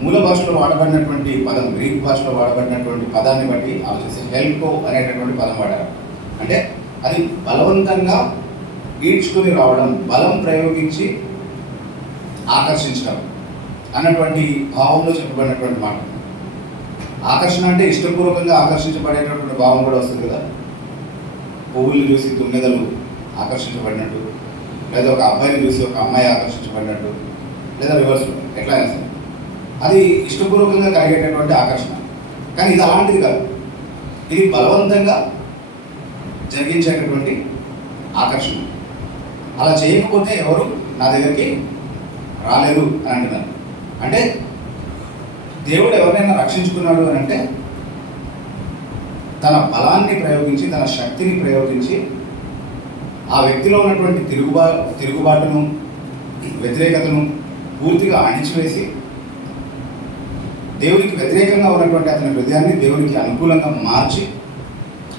మూల భాషలో వాడబడినటువంటి పదం, గ్రీక్ భాషలో వాడబడినటువంటి పదాన్ని బట్టి ఆలోచిస్తే హెల్కో అనేటటువంటి పదం వాడారు. అంటే అది బలవంతంగా ఈడ్చుకుని రావడం, బలం ప్రయోగించి ఆకర్షించడం అన్నటువంటి భావంలో చెప్పబడినటువంటి మాట. ఆకర్షణ అంటే ఇష్టపూర్వకంగా ఆకర్షించబడేటటువంటి భావం కూడా వస్తుంది కదా. పువ్వుల్ని చూసి తుమ్మెదలు ఆకర్షించబడినట్టు, లేదా ఒక అబ్బాయిని చూసి ఒక అమ్మాయి ఆకర్షించబడినట్టు, లేదా రివర్స్, ఎట్లా అయినా సరే అది ఇష్టపూర్వకంగా కలిగేటటువంటి ఆకర్షణ. కానీ ఇది అలాంటిది కాదు, ఇది బలవంతంగా జరిగించేటటువంటి ఆకర్షణ. అలా చేయకపోతే ఎవరు నా దగ్గరికి రాలేరు అని అంటున్నారు. అంటే దేవుడు ఎవరినైనా రక్షించుకున్నాడు అని అంటే తన బలాన్ని ప్రయోగించి, తన శక్తిని ప్రయోగించి ఆ వ్యక్తిలో ఉన్నటువంటి తిరుగుబాటును, వ్యతిరేకతను పూర్తిగా అణిచివేసి దేవునికి వ్యతిరేకంగా ఉన్నటువంటి అతని హృదయాన్ని దేవునికి అనుకూలంగా మార్చి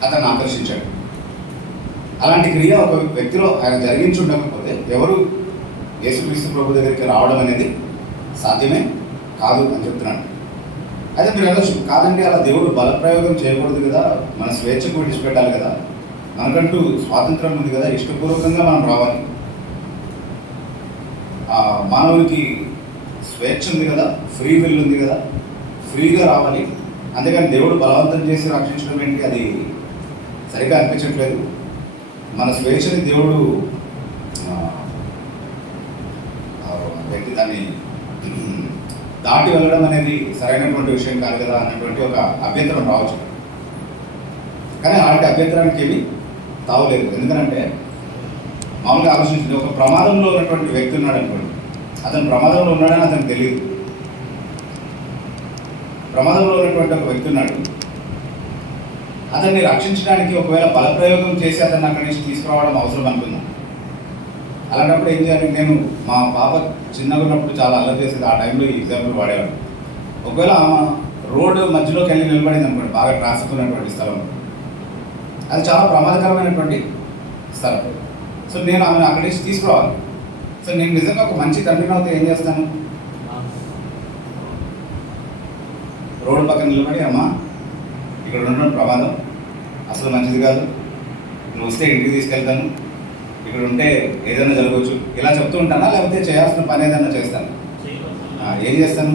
అతన్ని ఆకర్షించాడు. అలాంటి క్రియ ఒక వ్యక్తిలో ఆయన జరిగించి ఉండకపోతే ఎవరు యేసుక్రీస్తు ప్రభు దగ్గరికి రావడం అనేది సాధ్యమే కాదు అని చెప్తున్నాడు. అయితే మీరు అనొచ్చు, కాదండి అలా దేవుడు బలప్రయోగం చేయకూడదు కదా, మన స్వేచ్ఛకు విడిచిపెట్టాలి కదా, మనకంటూ స్వాతంత్రం ఉంది కదా, ఇష్టపూర్వకంగా మనం రావాలి, మానవునికి స్వేచ్ఛ ఉంది కదా, ఫ్రీ విల్ ఉంది కదా, ఫ్రీగా రావాలి, అందుకని దేవుడు బలవంతం చేసి రక్షించడం ఏంటి, అది సరిగ్గా అనిపించట్లేదు. మన స్వేచ్ఛని దేవుడు వ్యక్తి దాన్ని దాటి వెళ్ళడం అనేది సరైనటువంటి విషయం కాదు కదా అన్నటువంటి ఒక అభ్యంతరం రావచ్చు. కానీ అలాంటి అభ్యంతరానికి ఏమి తావలేదు. ఎందుకంటే మామూలుగా ఆలోచించింది, ఒక ప్రమాదంలో ఉన్నటువంటి వ్యక్తి ఉన్నాడు అనుకోండి, అతను ప్రమాదంలో ఉన్నాడని అతనికి తెలియదు. ప్రమాదంలో ఉన్నటువంటి ఒక వ్యక్తి ఉన్నాడు, అతన్ని రక్షించడానికి ఒకవేళ బలప్రయోగం చేసి అతన్ని అక్కడి నుంచి తీసుకురావడం అవసరం అనుకుందాం. అలాంటప్పుడు ఏం చేయాలి? నేను మా పాప చిన్నగా ఉన్నప్పుడు చాలా అల్లరి చేసేది, ఆ టైంలో ఈ ఎగ్జాంపుల్ వాడేవాడు. ఒకవేళ రోడ్డు మధ్యలోకి వెళ్ళి నిలబడింది అనుకోండి, బాగా ట్రాఫిక్ ఉన్నటువంటి స్థలం, అది చాలా ప్రమాదకరమైనటువంటి స్థలం. సో నేను ఆమెను అక్కడి నుంచి తీసుకురావాలి. సో నేను నిజంగా ఒక మంచి తండ్రిని అవుతే ఏం చేస్తాను? రోడ్డు పక్కన నిలబడి, అమ్మా ఇక్కడ ఉండడం ప్రమాదం, అసలు మంచిది కాదు, నువ్వు వస్తే ఇంటికి తీసుకెళ్తాను, ఇక్కడ ఉంటే ఏదైనా జరగవచ్చు, ఇలా చెప్తూ ఉంటానా? లేకపోతే చేయాల్సిన పని ఏదైనా చేస్తాను? ఏం చేస్తాను?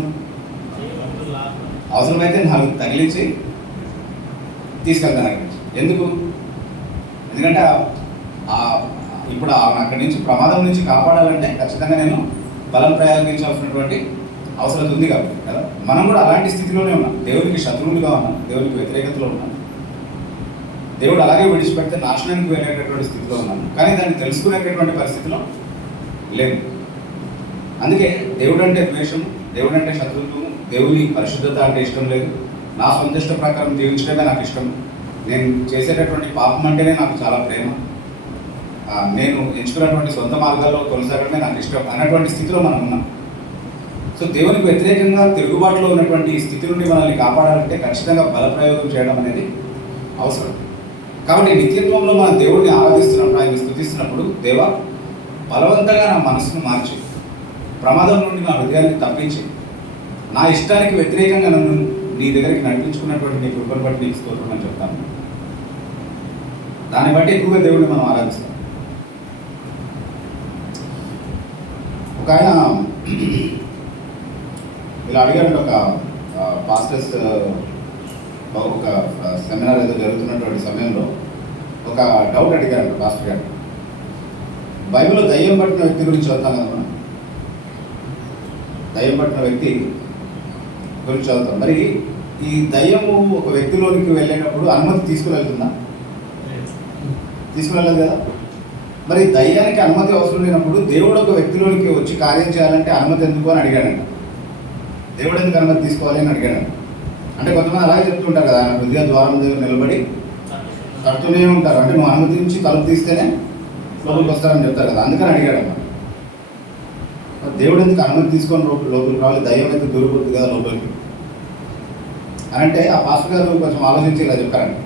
అవసరమైతే నాకు తగిలించి తీసుకెళ్తాను అక్కడి నుంచి. ఎందుకు? ఎందుకంటే ఇప్పుడు అక్కడి నుంచి ప్రమాదం నుంచి కాపాడాలంటే ఖచ్చితంగా నేను బలం ప్రయోగించాల్సినటువంటి అవసరం ఉంది కాబట్టి కదా. మనం కూడా అలాంటి స్థితిలోనే ఉన్నాం, దేవునికి శత్రువులుగా ఉన్నాం, దేవునికి వ్యతిరేకతలో ఉన్నాం, దేవుడు అలాగే విడిచిపెడితే నాశనానికి వెళ్ళేటటువంటి స్థితిలో ఉన్నాము. కానీ దాన్ని తెలుసుకునేటటువంటి పరిస్థితిలో లేదు. అందుకే దేవుడు అంటే ద్వేషం, దేవుడు అంటే శత్రుత్వము, దేవుని పరిశుద్ధత అంటే ఇష్టం లేదు, నా సొంత ఇష్ట ప్రకారం జీవించడమే నాకు ఇష్టం, నేను చేసేటటువంటి పాపం అంటేనే నాకు చాలా ప్రేమ, నేను ఎంచుకున్నటువంటి సొంత మార్గాల్లో కొనసాగడమే నాకు ఇష్టం అన్నటువంటి స్థితిలో మనం ఉన్నాం. సో దేవునికి వ్యతిరేకంగా తిరుగుబాటులో ఉన్నటువంటి స్థితి నుండి మనల్ని కాపాడాలంటే ఖచ్చితంగా బలప్రయోగం చేయడం అనేది అవసరం. కాబట్టి నిత్యత్వంలో మనం దేవుడిని ఆరాధిస్తున్నప్పుడు, ఆయన స్తుతిస్తున్నప్పుడు, దేవా బలవంతంగా నా మనసును మార్చి, ప్రమాదం నుండి నా హృదయాన్ని తప్పించి, నా ఇష్టానికి వ్యతిరేకంగా నన్ను నీ దగ్గరికి నడిపించుకున్నటువంటి నీ కృపను బట్టి నీకు స్తోత్రం అని చెప్తాను. దాన్ని బట్టి ఎక్కువగా దేవుడిని మనం ఆరాధిస్తాం. ఒక ఆయన ఇలా అడిగారంటే, ఒక పాస్టర్స్ ఒక సెమినార్ ఏదో జరుగుతున్నటువంటి సమయంలో ఒక డౌట్ అడిగారంట పాస్టర్ గారు. బైబిల్లో దయ్యం పట్టిన వ్యక్తి గురించి చదువుతాం కదా మనం, దయ్యం పట్టిన వ్యక్తి గురించి చదువుతాం. మరి ఈ దయ్యము ఒక వ్యక్తిలోనికి వెళ్ళేటప్పుడు అనుమతి తీసుకువెళ్తుందా? తీసుకువెళ్ళదు కదా. మరి దయ్యానికి అనుమతి అవసరం లేనప్పుడు దేవుడు ఒక వ్యక్తిలోనికి వచ్చి కార్యం చేయాలంటే అనుమతి ఎందుకు అని అడిగాడంట. దేవుడు ఎందుకు అనుమతి తీసుకోవాలి అని అడిగాడంట. అంటే కొంతమంది అలాగే చెప్తుంటారు కదా, ఆయన హృదయ ద్వారం దగ్గర నిలబడి తడుతూనే ఉంటారు, అంటే నువ్వు అనుమతించి తలుపు తీస్తేనే లోపలికి వస్తారని చెప్తారు కదా, అందుకని అడిగాడమ్మా. దేవుడు ఎందుకు అనుమతి తీసుకొని లోపలికి రావాలి, దయ్యం అయితే దూరిపోతుంది కదా లోపలికి అని అంటే, ఆ పాస్టర్ గారు కొంచెం ఆలోచించి ఇలా చెప్పారండి,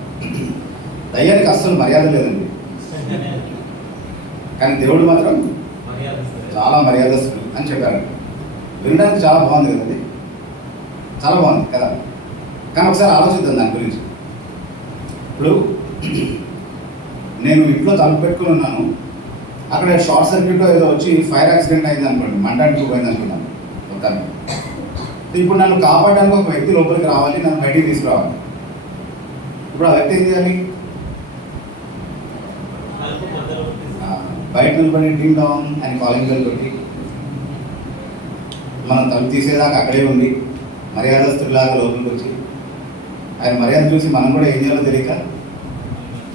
దయ్యానికి అస్సలు మర్యాద లేదండి, కానీ దేవుడు మాత్రం చాలా మర్యాదస్తుడు అని చెప్పారు. వినడానికి చాలా బాగుంది కదండి. చాలా బాగుంది కదా. కానీ ఒకసారి ఆలోచిద్దాం దాని గురించి. ఇప్పుడు నేను ఇంట్లో తలుపు పెట్టుకుని ఉన్నాను, అక్కడ షార్ట్ సర్క్యూట్లో ఏదో వచ్చి ఫైర్ యాక్సిడెంట్ అయింది అనుకోండి, మంటానికి పోయింది అనుకున్నాను మొత్తాన్ని. ఇప్పుడు నన్ను కాపాడడానికి ఒక వ్యక్తి లోపలికి రావాలి, నన్ను బయటికి తీసుకురావాలి. ఇప్పుడు ఆ వ్యక్తి ఏం చేయాలి? బయట నిలబడి డింగ్ డాంగ్ అని కాలింగ్ బెల్ కొట్టి మనం తలుపు తీసేదాకా అక్కడే ఉండి మర్యాదస్తులాగా లోపలికి వచ్చి ఆయన మర్యాద చూసి మనం కూడా ఏం చేయాలో తెలియక,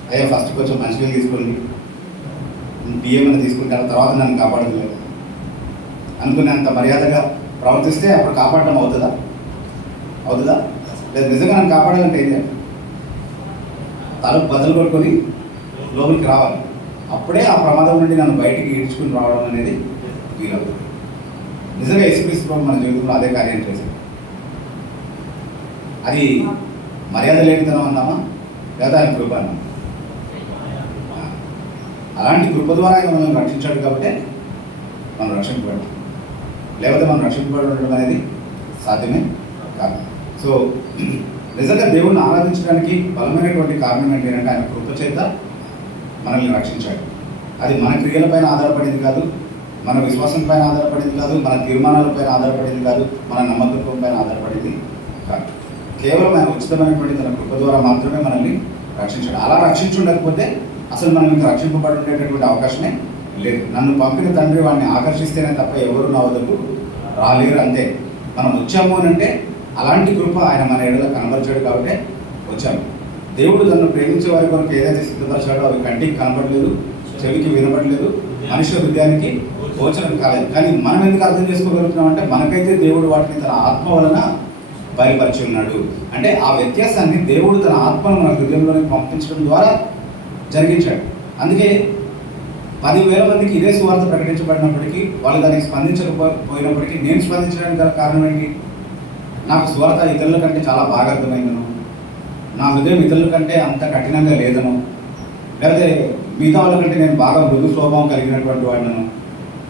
అయ్యా ఫస్ట్ కొంచెం మంచిగా తీసుకోండి, బియ్యం అని తీసుకుంటారు, తర్వాత నన్ను కాపాడలేదు అనుకునేంత మర్యాదగా ప్రవర్తిస్తే అప్పుడు కాపాడటం అవుతుందా? లేదు నిజంగా నన్ను కాపాడాలంటే ఏం చేయాలి? తలుపు బదులు కొట్టుకొని లోపలికి రావాలి. అప్పుడే ఆ ప్రమాదం నుండి నన్ను బయటికి ఈడ్చుకుని రావడం అనేది వీలవుతుంది. నిజంగా యేసుక్రీస్తు ప్రభు మన జీవితంలో అదే కార్యం చేశారు. అది మర్యాద లేనితనం అన్నామా లేదా ఆయన కృప అన్నామా? అలాంటి కృప ద్వారా ఆయన మనల్ని రక్షించాడు కాబట్టి మనం రక్షింపబడ్డాం. లేకపోతే మనం రక్షింపబడి ఉండడం అనేది సాధ్యమే కాదు. సో నిజంగా దేవుణ్ణి ఆరాధించడానికి బలమైనటువంటి కారణం ఏంటంటే ఆయన కృప చేత మనల్ని రక్షించాడు. అది మన క్రియలపైన ఆధారపడింది కాదు, మన విశ్వాసం పైన ఆధారపడింది కాదు, మన తీర్మానాలపైన ఆధారపడింది కాదు, మన నమ్మకత్వం పైన ఆధారపడింది కాదు. కేవలం ఆయన ఉచితమైనటువంటి తన కృప ద్వారా మాత్రమే మనల్ని రక్షించాడు. అలా రక్షించుండకపోతే అసలు మనం ఇంకా రక్షింపబడి ఉండేటటువంటి అవకాశమే లేదు. నన్ను పంపిన తండ్రి వాడిని ఆకర్షిస్తేనే తప్ప ఎవరు నా వద్దకు రాలేరు, అంతే. మనం వచ్చాము అని అంటే అలాంటి కృప ఆయన మన ఎడల కనబరిచాడు కాబట్టి వచ్చాము. దేవుడు తనను ప్రేమించే వారి కొరకు ఏదైతే సిద్ధపరిచాడో అవి కంటికి కనబడలేదు, చెవికి వినబడలేదు, మనుష్య హృదయానికి గోచరం కాలేదు. కానీ మనం ఎందుకు అర్థం చేసుకోగలుగుతున్నాం అంటే మనకైతే దేవుడు వాటిని తన ఆత్మ వలన బయలుపరిచి ఉన్నాడు. అంటే ఆ వ్యత్యాసాన్ని దేవుడు తన ఆత్మను మన హృదయంలోకి పంపించడం ద్వారా జరిగించాడు. అందుకే 10,000 మందికి ఇదే సువార్త ప్రకటించబడినప్పటికీ వాళ్ళు దానికి స్పందించకపోయినప్పటికీ నేను స్పందించడానికి గల కారణం ఏంటి? నాకు సువార్త ఇతరుల కంటే చాలా బాగా అర్థమైందను, నా హృదయం ఇతరుల కంటే అంత కఠినంగా లేదను, లేకపోతే మిగతా వాళ్ళకంటే నేను బాగా మృదు స్వభావం కలిగినటువంటి వాడినను,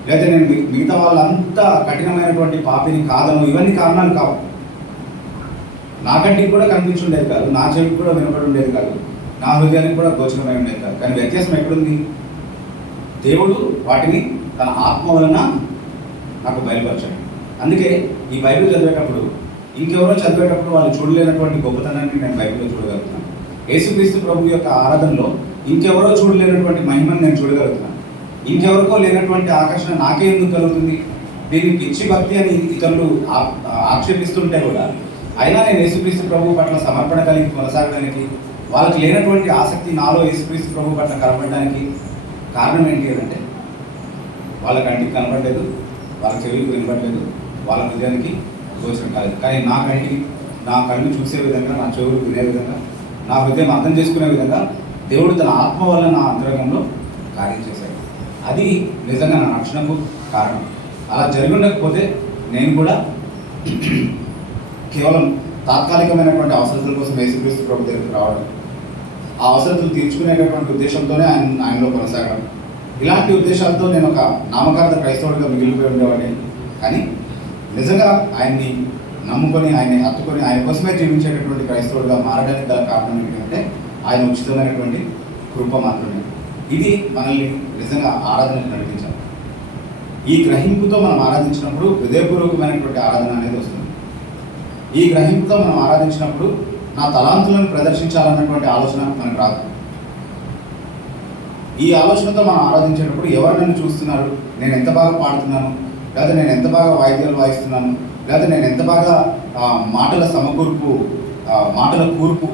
లేకపోతే నేను మిగతా వాళ్ళంత కఠినమైనటువంటి పాపిని కాదను, ఇవన్నీ కారణాలు కావు. నా కంటికి కూడా కనిపించుండేది కాదు, నా చెవికి కూడా వినపడి ఉండేది కాదు, నా హృదయానికి కూడా గోచరమై ఉండేది కాదు. కానీ వ్యత్యాసం ఎక్కడుంది? దేవుడు వాటిని తన ఆత్మ వలన నాకు బయలుపరిచాడు. అందుకే ఈ బైబిల్ చదివేటప్పుడు ఇంకెవరో చదివేటప్పుడు వాళ్ళు చూడలేనటువంటి గొప్పతనాన్ని నేను బైబిల్లో చూడగలుగుతున్నాను. యేసుక్రీస్తు ప్రభు యొక్క ఆరాధనలో ఇంకెవరో చూడలేనటువంటి మహిమను నేను చూడగలుగుతున్నాను. ఇంకెవరికో లేనటువంటి ఆకర్షణ నాకే ఎందుకు కలుగుతుంది? దీన్ని పిచ్చి భక్తి అని ఇతరులు ఆక్షేపిస్తుంటే కూడా అయినా నేను యేసుక్రీస్తు ప్రభు పట్ల సమర్పణ కలిగి కొనసాగడానికి, వాళ్ళకి లేనటువంటి ఆసక్తి నాలో యేసుక్రీస్తు ప్రభు పట్ల కనబడడానికి కారణం ఏంటి అంటే వాళ్ళ కంటికి కనబడలేదు, వాళ్ళ చెవికి వినపడలేదు, వాళ్ళ హృదయానికి గోచరం కాలేదు. కానీ నా కళ్ళు చూసే విధంగా, నా చెవులు వినే విధంగా, నా హృదయం అర్థం చేసుకునే విధంగా దేవుడు తన ఆత్మ వల్ల నా అంతరంగంలో కార్యం చేశాడు. అది నిజంగా నా రక్షణకు కారణం. అలా జరిగి ఉండకపోతే నేను కూడా కేవలం తాత్కాలికమైనటువంటి అవసరతల కోసం యేసుక్రీస్తు ప్రభు దగ్గరికి రావడం, ఆ అవసరతలు తీర్చుకునేటటువంటి ఉద్దేశంతోనే ఆయనలో కొనసాగడం, ఇలాంటి ఉద్దేశాలతో నేను ఒక నామకార్థ క్రైస్తవుడిగా మిగిలిపోయి ఉండేవాడిని. కానీ నిజంగా ఆయన్ని నమ్ముకొని, ఆయన్ని హత్తుకొని, ఆయన కోసమే జీవించేటటువంటి క్రైస్తవుడిగా మారడానికి గల కారణం ఏంటంటే ఆయన ఉచితమైనటువంటి కృప మాత్రమే. ఇది మనల్ని నిజంగా ఆరాధనకు నడిపించాలి. ఈ గ్రహింపుతో మనం ఆరాధించినప్పుడు హృదయపూర్వకమైనటువంటి ఆరాధన అనేది వస్తుంది. ఈ గ్రహింపుతో మనం ఆరాధించినప్పుడు నా తలాంతులను ప్రదర్శించాలన్నటువంటి ఆలోచన మనకు రాదు. ఈ ఆలోచనతో మనం ఆరాధించేటప్పుడు ఎవరు నన్ను చూస్తున్నారు, నేను ఎంత బాగా పాడుతున్నాను, లేదా నేను ఎంత బాగా వాయిద్యాలు వాయిస్తున్నాను, లేదా నేను ఎంత బాగా మాటల సమకూర్పు, మాటల కూర్పు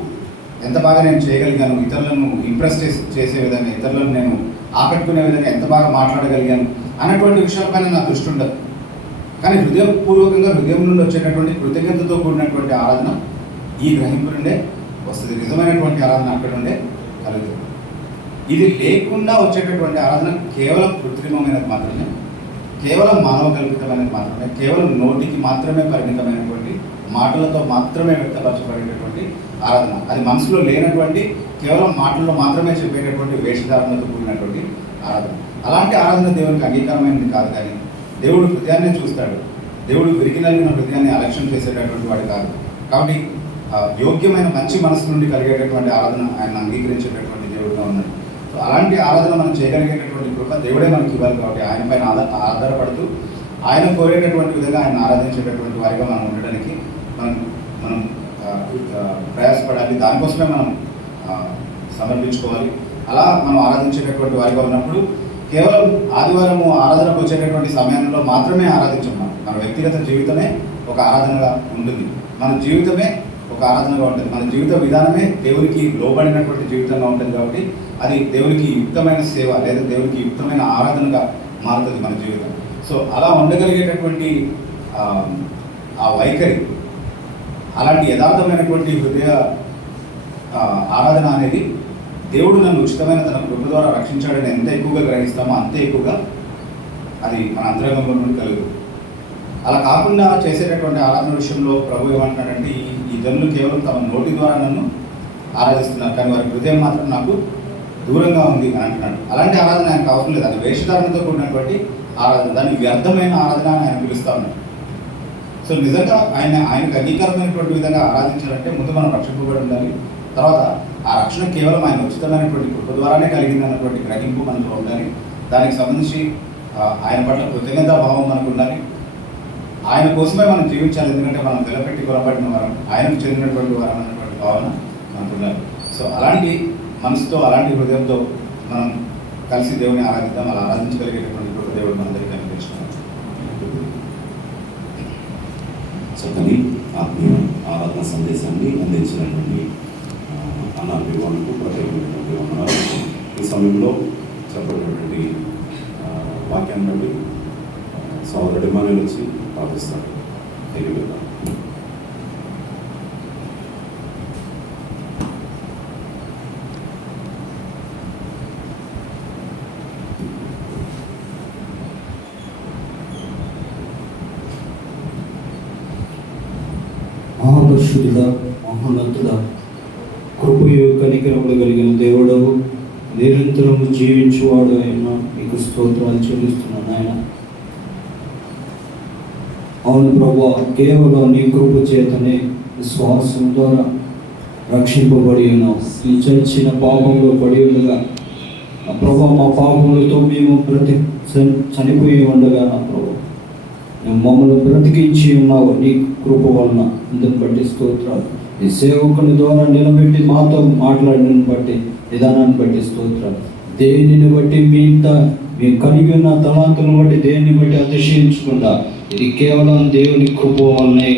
ఎంత బాగా నేను చేయగలిగాను, ఇతరులను ఇంప్రెస్ చేసే విధంగా, ఇతరులను నేను ఆకట్టుకునే విధంగా ఎంత బాగా మాట్లాడగలిగాను అన్నటువంటి విషయాలపైన నా దృష్టి ఉండదు. కానీ హృదయపూర్వకంగా హృదయం నుండి వచ్చేటటువంటి కృతజ్ఞతతో కూడినటువంటి ఆరాధన ఈ గ్రహింపు నుండే వస్తుంది. నిజమైనటువంటి ఆరాధన అక్కడ నుండే కలుగుతుంది. ఇది లేకుండా వచ్చేటటువంటి ఆరాధన కేవలం కృత్రిమమైనది మాత్రమే, కేవలం మానవ కల్పితమైనది మాత్రమే, కేవలం నోటికి మాత్రమే పరిమితమైనటువంటి మాటలతో మాత్రమే వ్యక్తపరచబడేటటువంటి ఆరాధన. అది మనసులో లేనటువంటి, కేవలం మాటల్లో మాత్రమే చెప్పేటటువంటి వేషధారణతో కూడినటువంటి ఆరాధన. అలాంటి ఆరాధన దేవునికి అంగీకారమైనది కాదు. కానీ దేవుడు హృదయాన్ని చూస్తాడు. దేవుడు విరిగి నలిగిన హృదయాన్ని అలక్ష్యం చేసేటటువంటి వాడు కాదు. కాబట్టి యోగ్యమైన మంచి మనసు నుండి కలిగేటటువంటి ఆరాధన ఆయన అంగీకరించేటటువంటి దేవుడుగా ఉన్నాడు. సో అలాంటి ఆరాధన మనం చేయగలిగేటటువంటి కృప దేవుడే మనకి ఇవ్వాలి. కాబట్టి ఆయన పైన ఆధారపడుతూ ఆయన కోరేటటువంటి విధంగా ఆయన ఆరాధించేటటువంటి వారిగా మనం ఉండడానికి మనం ప్రయాసపడాలి. దానికోసమే మనం సమర్పించుకోవాలి. అలా మనం ఆరాధించేటటువంటి వారిగా ఉన్నప్పుడు కేవలం ఆదివారము ఆరాధనకు వచ్చేటటువంటి సమయంలో మాత్రమే ఆరాధించం. మన వ్యక్తిగత జీవితమే ఒక ఆరాధనగా ఉంటుంది. మన జీవితమే ఒక ఆరాధనగా ఉంటుంది. మన జీవిత విధానమే దేవునికి లోబడినటువంటి జీవితంగా ఉంటుంది. కాబట్టి అది దేవునికి యుక్తమైన సేవ లేదా దేవునికి యుక్తమైన ఆరాధనగా మారుతుంది మన జీవితం. సో అలా ఉండగలిగేటటువంటి ఆ వైఖరి, అలాంటి యథార్థమైనటువంటి హృదయ ఆరాధన అనేది దేవుడు నన్ను ఉచితమైన తన కృప ద్వారా రక్షించాడని ఎంత ఎక్కువగా గ్రహిస్తామో అంతే ఎక్కువగా అది మన అంతరంగంలో నుండి కలుగుతుంది. అలా కాకుండా చేసేటటువంటి ఆరాధన విషయంలో ప్రభు ఏమంటున్నాడంటే, ఈ జనులు కేవలం తమ నోటి ద్వారా నన్ను ఆరాధిస్తున్నారు, కానీ వారి హృదయం మాత్రం నాకు దూరంగా ఉంది అని అంటున్నాడు. అలాంటి ఆరాధన ఆయనకు అవసరం లేదు. అది వేషధారణతో కూడినటువంటి ఆరాధన, దాన్ని వ్యర్థమైన ఆరాధన అని ఆయన పిలుస్తూ ఉన్నాడు. సో నిజంగా ఆయనకు అంగీకారమైనటువంటి విధంగా ఆరాధించాలంటే ముందు మనం రక్షింపబడి ఉండాలి. తర్వాత ఆ రక్షణ కేవలం ఆయన ఉచితమైనటువంటి కృప ద్వారానే కలిగింది అన్నటువంటి గ్రహింపు మనలో ఉండాలి. దానికి సంబంధించి ఆయన పట్ల కృతజ్ఞతా భావం మనకు ఉండాలి. ఆయన కోసమే మనం జీవించాలి. ఎందుకంటే మనం నిలబెట్టి కొనబడిన వారం, ఆయనకు చెందినటువంటి వారం అనేటువంటి భావన మనకు ఉండాలి. సో అలాంటి మనసుతో, అలాంటి హృదయంతో మనం కలిసి దేవుని ఆరాధిద్దాం. అలా ఆరాధించగలిగేటటువంటి కృప దేవుడు మనందరికీ అనుగ్రహించుకున్నాం. చక్కని ఆత్మీయ ఆరాధన సందేశాన్ని అందించినటువంటి అన్న వివరణకు ప్రత్యేకమైనటువంటి వందనాలు. ఈ సమయంలో చెప్పబడినటువంటి వాక్యాన్ని బట్టి సోదరుడి మనలు వచ్చి ప్రార్థిస్తాడు. తెలియదు మహాపరిశుద్ధుడా, మహోన్నతుడా, కృపయు కనికరములు కలిగిన దేవుడవు, నిరంతరము జీవించువాడు అయినా మీకు స్తోత్రాలు చెల్లిస్తున్నాను ఆయన. అవును ప్రభా, కేవలం నీ కృప చేతనే విశ్వాసం ద్వారా రక్షింపబడి ఉన్నాం. ఈ చచ్చిన పాపంలో పడి ఉండగా నా ప్రభా, మా పాపములతో మేము చనిపోయి ఉండగా నా ప్రభా మమ్మల్ని బ్రతికించి ఉన్నావు నీ కృప వలన. అందుని బట్టి స్తోత్రాలు. ఈ సేవకుని ద్వారా నిలబెట్టి మాతో మాట్లాడిన బట్టి, విధానాన్ని బట్టి స్తోత్రాలు. దేనిని బట్టి మీ కలిగి ఉన్న తలాంతులను బట్టి దేన్ని బట్టి అతిశయించకుండా ఇది కేవలం దేవుని కృప వల్లనే